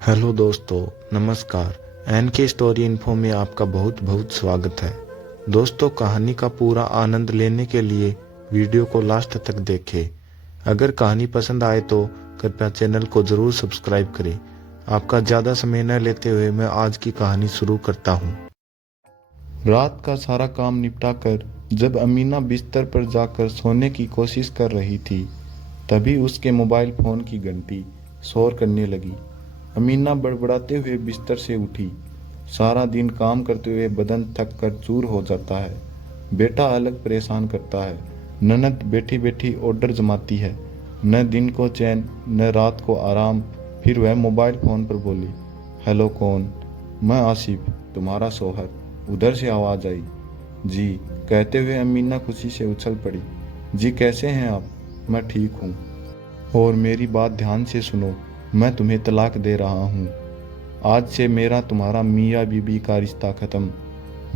Hello दोस्तों, नमस्कार। N के स्टोरी इन्फो में आपका बहुत बहुत स्वागत है। दोस्तों, कहानी का पूरा आनंद लेने के लिए वीडियो को लास्ट तक देखें। अगर कहानी पसंद आए तो कृपया चैनल को ज़रूर सब्सक्राइब करें। आपका ज़्यादा समय न लेते हुए मैं आज की कहानी शुरू करता हूँ। रात का सारा काम निपटा कर जब अमीना बिस्तर पर जाकर सोने की कोशिश कर रही थी, तभी उसके मोबाइल फ़ोन की घंटी शोर करने लगी। अमीना बड़बड़ाते हुए बिस्तर से उठी। सारा दिन काम करते हुए बदन थक कर चूर हो जाता है। बेटा अलग परेशान करता है। ननद बैठी बैठी ऑर्डर जमाती है। न दिन को चैन न रात को आराम। फिर वह मोबाइल फ़ोन पर बोली, हेलो कौन? मैं आसिफ, तुम्हारा शौहर। उधर से आवाज़ आई। जी, कहते हुए अमीना खुशी से उछल पड़ी। जी, कैसे हैं आप? मैं ठीक हूँ। और मेरी बात ध्यान से सुनो, मैं तुम्हें तलाक दे रहा हूँ। आज से मेरा तुम्हारा मियाँ बीबी का रिश्ता ख़त्म।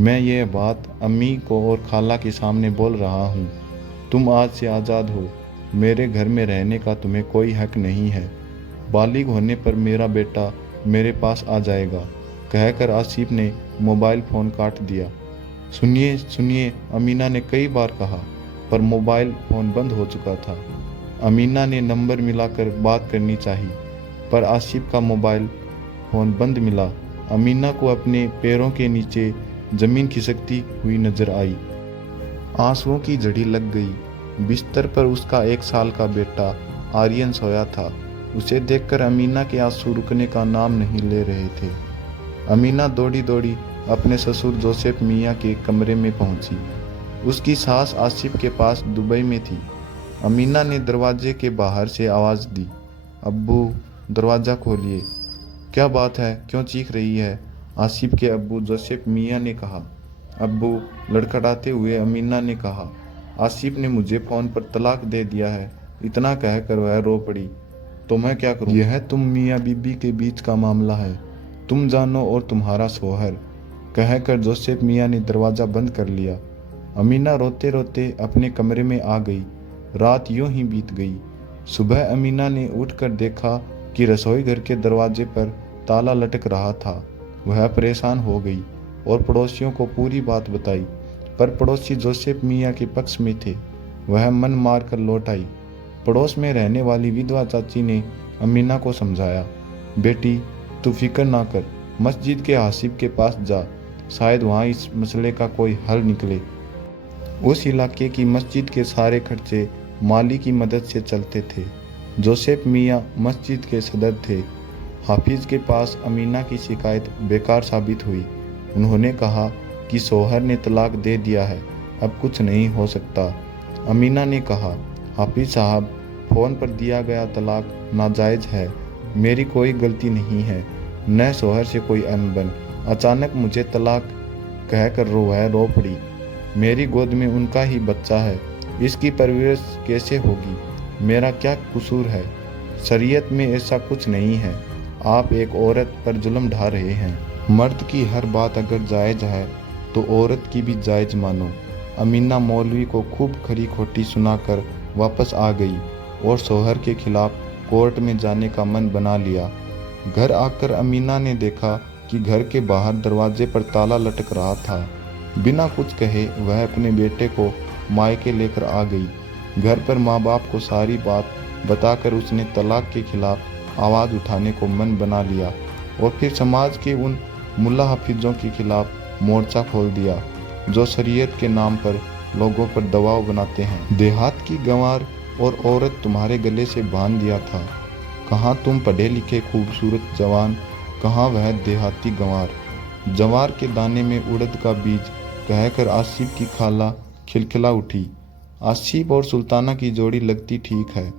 मैं ये बात अम्मी को और खाला के सामने बोल रहा हूँ। तुम आज से आज़ाद हो। मेरे घर में रहने का तुम्हें कोई हक नहीं है। बालिग होने पर मेरा बेटा मेरे पास आ जाएगा, कहकर आसिफ ने मोबाइल फ़ोन काट दिया। सुनिए सुनिए, अमीना ने कई बार कहा, पर मोबाइल फ़ोन बंद हो चुका था। अमीना ने नंबर मिलाकर बात करनी चाहिए, पर आसिफ का मोबाइल फ़ोन बंद मिला। अमीना को अपने पैरों के नीचे ज़मीन खिसकती हुई नजर आई। आंसुओं की झड़ी लग गई। बिस्तर पर उसका 1 साल का बेटा आर्यन सोया था। उसे देखकर अमीना के आंसू रुकने का नाम नहीं ले रहे थे। अमीना दौड़ी दौड़ी अपने ससुर जोसेफ मियाँ के कमरे में पहुंची। उसकी सास आसिफ के पास दुबई में थी। अमीना ने दरवाजे के बाहर से आवाज़ दी, अब्बू, दरवाज़ा खोलिए। क्या बात है, क्यों चीख रही है? आसिफ के अब्बू जोसेफ मियाँ ने कहा। अब्बू, लड़खड़ाते हुए अमीना ने कहा, आसिफ ने मुझे फ़ोन पर तलाक दे दिया है। इतना कहकर वह रो पड़ी। तो मैं क्या करूं? यह तुम मियाँ बीबी के बीच का मामला है। तुम जानो और तुम्हारा शौहर, कहकर जोसेफ मियाँ ने दरवाज़ा बंद कर लिया। अमीना रोते रोते अपने कमरे में आ गई। रात यूं ही बीत गई। सुबह अमीना ने उठकर देखा कि रसोई घर के दरवाजे पर ताला लटक रहा था। वह परेशान हो गई और पड़ोसियों को पूरी बात बताई, पर पड़ोसी जोसेफ मियाँ के पक्ष में थे। वह मन मार कर लौट आई। पड़ोस में रहने वाली विधवा चाची ने अमीना को समझाया, बेटी, तू फिक्र ना कर, मस्जिद के हासिब के पास जा, शायद वहाँ इस मसले का कोई हल निकले। उस इलाके की मस्जिद के सारे खर्चे माली की मदद से चलते थे। जोसेफ मियाँ मस्जिद के सदर थे। हाफिज के पास अमीना की शिकायत बेकार साबित हुई। उन्होंने कहा कि शौहर ने तलाक दे दिया है, अब कुछ नहीं हो सकता। अमीना ने कहा, हाफिज साहब, फ़ोन पर दिया गया तलाक नाजायज़ है। मेरी कोई गलती नहीं है, न शौहर से कोई अनबन। अचानक मुझे तलाक कहकर वह रो पड़ी। मेरी गोद में उनका ही बच्चा है, इसकी परवरिश कैसे होगी? मेरा क्या कसूर है? शरीयत में ऐसा कुछ नहीं है। आप एक औरत पर जुल्म ढा रहे हैं। मर्द की हर बात अगर जायज़ है तो औरत की भी जायज़ मानो। अमीना मौलवी को खूब खरी खोटी सुनाकर वापस आ गई और शौहर के खिलाफ कोर्ट में जाने का मन बना लिया। घर आकर अमीना ने देखा कि घर के बाहर दरवाजे पर ताला लटक रहा था। बिना कुछ कहे वह अपने बेटे को मायके लेकर आ गई। घर पर माँ बाप को सारी बात बताकर उसने तलाक के खिलाफ आवाज़ उठाने को मन बना लिया और फिर समाज के उन मुल्ला हाफिजों के खिलाफ मोर्चा खोल दिया जो शरीयत के नाम पर लोगों पर दबाव बनाते हैं। देहात की गंवार और औरत तुम्हारे गले से बांध दिया था। कहाँ तुम पढ़े लिखे खूबसूरत जवान, कहाँ वह देहाती गंवार। जवार के दाने में उड़द का बीज, कहकर आसिफ की खाला खिलखिला उठी। आसिफ और सुल्ताना की जोड़ी लगती ठीक है।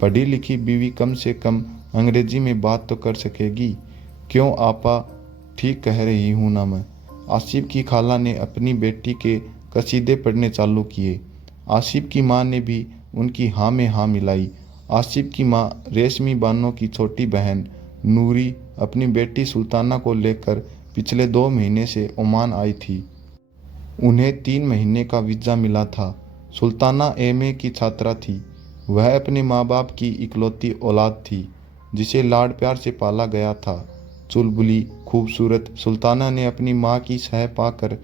पढ़ी लिखी बीवी कम से कम अंग्रेजी में बात तो कर सकेगी। क्यों आपा, ठीक कह रही हूँ ना मैं? आसिफ की खाला ने अपनी बेटी के कसीदे पढ़ने चालू किए। आसिफ की माँ ने भी उनकी हाँ में हाँ मिलाई। आसिफ की माँ रेशमी बानो की छोटी बहन नूरी अपनी बेटी सुल्ताना को लेकर पिछले 2 महीने से ओमान आई थी। उन्हें 3 महीने का वीज़ा मिला था। सुल्ताना एमए की छात्रा थी। वह अपने माँ बाप की इकलौती औलाद थी, जिसे लाड प्यार से पाला गया था। चुलबुली खूबसूरत सुल्ताना ने अपनी माँ की सह पाकर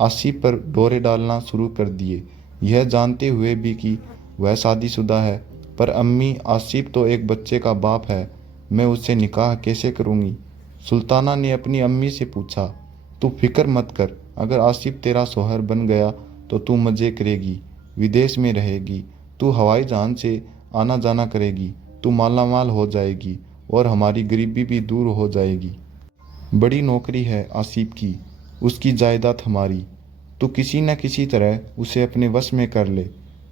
आसिफ पर डोरे डालना शुरू कर दिए, यह जानते हुए भी कि वह शादीशुदा है। पर अम्मी, आसिफ तो एक बच्चे का बाप है, मैं उससे निकाह कैसे करूँगी? सुल्ताना ने अपनी अम्मी से पूछा। तू फिक्र मत कर, अगर आसिफ तेरा शौहर बन गया तो तू मज़े करेगी, विदेश में रहेगी, तू हवाई जहाज से आना जाना करेगी, तू मालामाल हो जाएगी और हमारी गरीबी भी दूर हो जाएगी। बड़ी नौकरी है आसिफ की, उसकी जायदाद हमारी, तू किसी न किसी तरह उसे अपने वश में कर ले,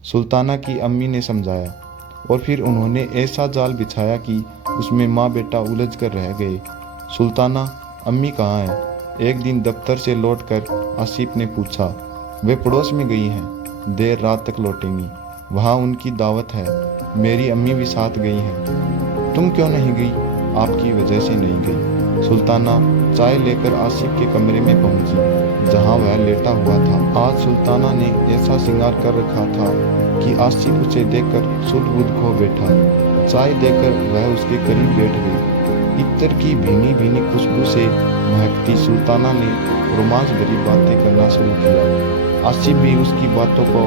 सुल्ताना की अम्मी ने समझाया। और फिर उन्होंने ऐसा जाल बिछाया कि उसमें माँ बेटा उलझ कर रह गए। सुल्ताना, अम्मी कहाँ है? एक दिन दफ्तर से लौटकर आसिफ ने पूछा। वे पड़ोस में गई हैं, देर रात तक लौटेंगी, वहाँ उनकी दावत है, मेरी अम्मी भी साथ गई हैं। तुम क्यों नहीं गई? आपकी वजह से नहीं गई। सुल्ताना चाय लेकर आसिफ के कमरे में पहुंची, जहां वह लेटा हुआ था। आज सुल्ताना ने ऐसा श्रृंगार कर रखा था कि आसिफ उसे देखकर सुध बुध खो बैठा। चाय देकर वह उसके करीब बैठ गई। इत्तर की भीनी भीनी खुशबू से महकती सुल्ताना ने रोमांच भरी बातें करना शुरू किया। आसिफ भी उसकी बातों को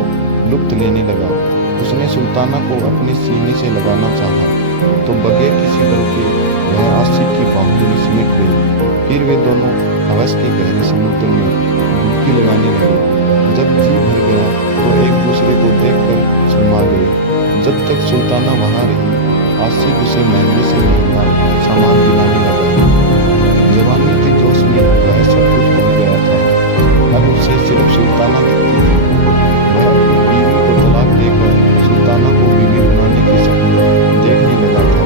लुत्फ लेने लगा। उसने सुल्ताना को अपने सीने से लगाना चाहा तो बगैर किसी डर के वह आसिफ की बाहों में सिमट गई। फिर वे दोनों हवस के गहरे समुद्र में डुबकी लगाने लगे। जब जी भर गया तो एक दूसरे को देखकर शर्मा गए। जब तक सुल्ताना वहां रही, आसिफ उसे महंगे से महंगा सामान दिलाने लगा। जवानी के जोश में वह सब कुछ भूल गया था। अब उसे सिर्फ सुल्ताना दिखती थी। वह अपनी बीवी को तलाक देकर सुल्ताना को बीवी बनाने की सपने देखने लगा था।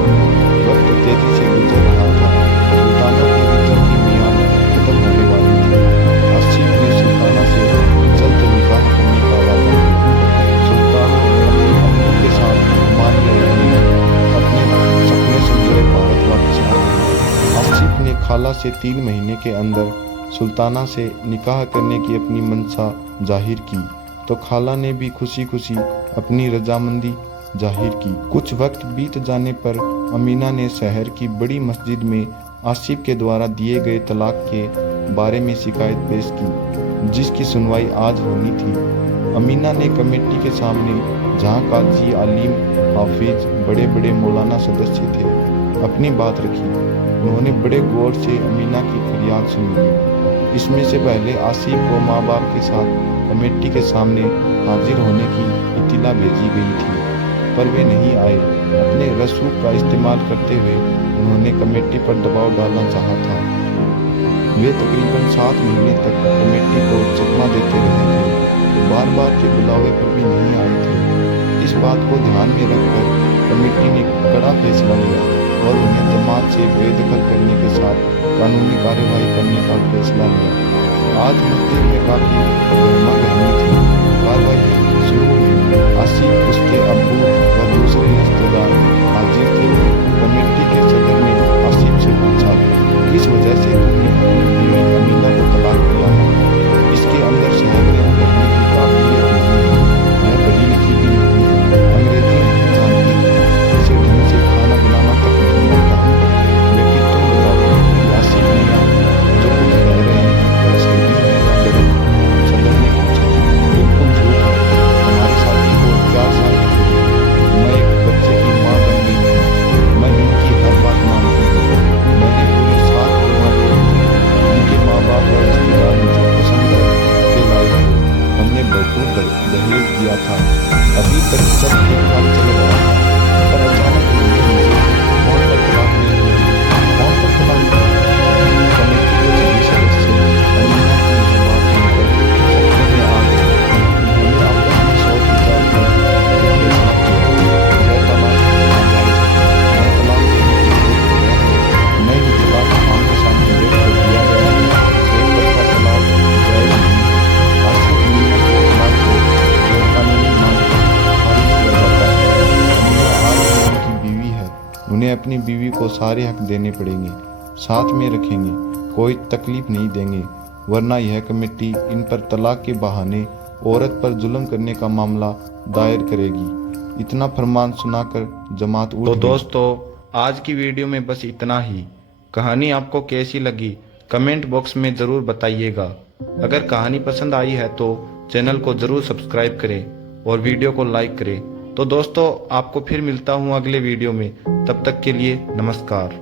वक्त तेजी से गुजर रहा था। सुल्ताना की इज्जत की मियाद खत्म होने वाली थी। आसिफ ने सुल्ताना से जल्द निकाह करने का वादा किया। सुल्ताना अपनी अम्मी के साथ मान में अपने सपने संजोए भारत वापस आ गई। आसिफ ने खाला से 3 महीने के अंदर सुल्ताना से निकाह करने की अपनी मंशा जाहिर की तो खाला ने भी खुशी खुशी अपनी रजामंदी जाहिर की। कुछ वक्त बीत जाने पर अमीना ने शहर की बड़ी मस्जिद में आसिफ के द्वारा दिए गए तलाक के बारे में शिकायत पेश की, जिसकी सुनवाई आज होनी थी। अमीना ने कमेटी के सामने, जहां काजी, आलिम, हाफिज, बड़े बड़े मौलाना सदस्य थे, अपनी बात रखी। उन्होंने बड़े गौर से अमीना की फरियाद सुनी। इसमें से पहले आसिफ को माँ बाप के साथ कमेटी के सामने हाजिर होने की इत्तला भेजी गई थी, पर वे नहीं आए। अपने रसूख का इस्तेमाल करते हुए उन्होंने कमेटी पर दबाव डालना चाहा था। वे तकरीबन 7 महीने तक कमेटी को चकमा देते रहे थे, बार बार के बुलावे पर भी नहीं आए थे। इस बात को ध्यान में रखकर कमेटी ने कड़ा फैसला लिया और उन्हें जमात से बेदखल करने के साथ कानूनी कार्यवाही करने का फैसला लिया। आज मस्जिद में काफी गर्मा गर्मी थी। कार्रवाई शुरू हुई। आसिफ, उसके अब्बू व दूसरे रिश्तेदार हाजिर थे। कमेटी के सदर ने आसिफ से पूछा, किस वजह से तुमने अपनी बीवी अमीना को तलाक दिया है? इसके अंदर शहर में रहने की काबिलियत नहीं है, यह पढ़ी लिखी भी नहीं है, अंग्रेजी नहीं जानती, इसे ढंग से खाना बनाना तक नहीं आता है। लेकिन तुम बताओ कि आसिफ मियां जो कुछ कह रहे हैं वह सही है या गलत? सदर ने पूछा। बिल्कुल झूठ है, हमारी शादी को 4 साल हो गए, मैं एक बच्चे की माँ बन गई हूँ, मैं इनकी हर बात मानती हूँ। मैंने पूरे 7 कुआं लिए थे, उनके माँ बाप और रिश्तेदार मुझे पसंद के लाए थे, हमने भरपूर दहेज दिया था, अभी तक सब ठीक ठाक चल रहा था। पर अचानक उन्होंने मुझे फोन पर तलाक नहीं दिया। फोन पर तलाक कमेटी के सभी सदस्य अमीना की यह बात सुनकर सपने में आ गए। उन्होंने आपस में सोच विचार कर फैसला किया, यह तलाक नाजायज है, यह तलाक देने की जरूरत है, नई तलाक आमने सामने बैठकर दिया गया है, एक तरफा तलाक जायज नहीं। आसिफ मियां के तलाक को गैरकानूनी मानकर खारिज किया जाता है। अमीना आज भी उनकी बीवी है, उन्हें अपनी बीवी को सारे हक देने पड़ेंगे, साथ में रखेंगे, कोई तकलीफ नहीं देंगे, वरना यह कमेटी इन पर तलाक के बहाने औरत पर जुल्म करने का मामला दायर करेगी। इतना फरमान सुनाकर जमात उठ गई। तो दोस्तों, आज की वीडियो में बस इतना ही। कहानी आपको कैसी लगी कमेंट बॉक्स में ज़रूर बताइएगा। अगर कहानी पसंद आई है तो चैनल को ज़रूर सब्सक्राइब करें और वीडियो को लाइक करें। तो दोस्तों आपको फिर मिलता हूँ अगले वीडियो में, तब तक के लिए नमस्कार।